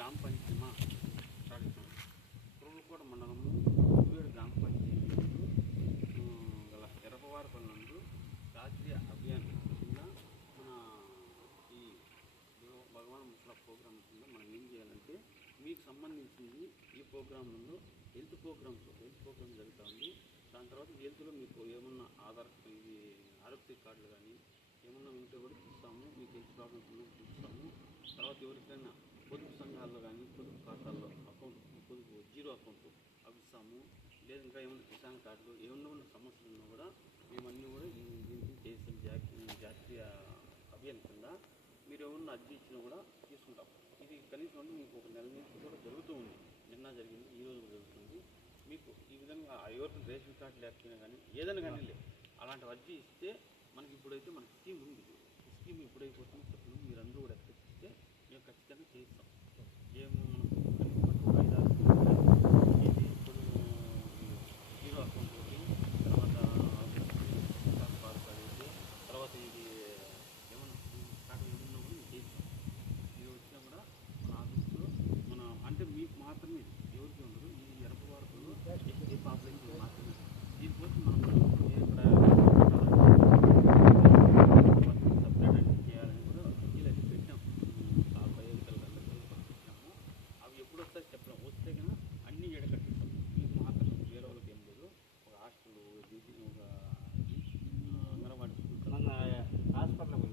గ్రామ పంచాయతీ కురులకోట మండలము ఉద్వేడు గ్రామ పంచాయతీ గల ఎర్రపవారిపల్లి నందు రాష్ట్రీయ అభియాన్ కింద మన ఈ భగవాన్ ముసలా ప్రోగ్రాం కింద మనం ఏం చేయాలంటే మీకు సంబంధించింది ఈ ప్రోగ్రాం నందు హెల్త్ ప్రోగ్రామ్ జరుగుతూ ఉంది. దాని తర్వాత హెల్త్లో మీకు ఏమన్నా ఇది ఆరోగ్య కార్డులు కానీ ఏమన్నా ఉంటే కూడా చూస్తాము. మీకు హెల్త్ ప్రాబ్లమ్స్ ఉన్నా చూస్తాము. తర్వాత ఎవరికైనా పొదుపు సంఘాల్లో కానీ పొదుపు ఖాతాల్లో పొదుపు జీరో అకౌంట్ అవి ఇస్తాము. లేదా ఇంకా ఏమైనా కిసాన్ కార్డులు ఏమన్నా ఉన్న సమస్యలు ఉన్నా కూడా మేమన్నీ కూడా దీనికి చేస్తాం. జాతీయ అభియాన్ కింద మీరు ఏమన్నా అర్జీ ఇచ్చినా కూడా తీసుకుంటాం. ఇది కనీసం మీకు ఒక నెల నుంచి కూడా జరుగుతూ ఉంది. నిన్న జరిగింది, ఈరోజు జరుగుతుంది. మీకు ఈ విధంగా ఎవరికి రేషన్ కార్డు లేకపోయినా కానీ ఏదైనా కానీ లేదు అలాంటి అర్జీ ఇస్తే మనకి ఇప్పుడైతే మనకి స్కీమ్ ఉంది. ఈ స్కీమ్ ఎప్పుడైపోతుందో చెప్పండి. మీరు అందరూ కూడా ఎక్కిస్తే మేము ఖచ్చితంగా చేయిస్తాం. ఏమో మనం 5-6 ఇది జీరో అకౌంట్ ఒకటి, తర్వాత పాస్ కార్డు, తర్వాత ఇది ఏమన్నా కార్డు ఏమన్నా కూడా మేము చేయిస్తాం. ఇది వచ్చినా కూడా మన ఆఫీస్లో మన అంటే మీకు మాత్రమే, ఎవరికి ఉండదు. ఈ ఎర్రపవారిపల్లిలో ఎస్టీ పాపులేషన్ మాత్రమే. దీనికోసం మనం ఇక్కడ సపరేట్ అంటే చేయాలని కూడా అర్జీలు పెట్టాం. ఆ ప్రయోజకాలందరికీ పంపించాము. అవి ఎప్పుడు వస్తాయి చెప్పలేం. వస్తే కన్నా అన్నీ ఏడ కట్టిస్తాం. మీకు మాత్రం వేరే వాళ్ళకి ఏం లేదు. ఒక హాస్టల్, ఒక అంగన్వాడీ స్కూల్, హాస్పిటల్